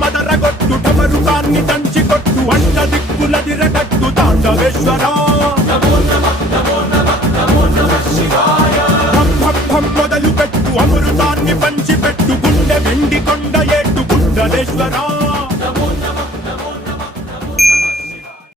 మదరగొట్టు ఢమరుకాన్ని దంచి కొట్టు అంట దిక్కులదిరగట్టు తాండవేశ్వర మొదలు పెట్టు అమృతాన్ని పంచి పెట్టు గుండె వెండి కొండ ఏట్టు కుండలేశ్వర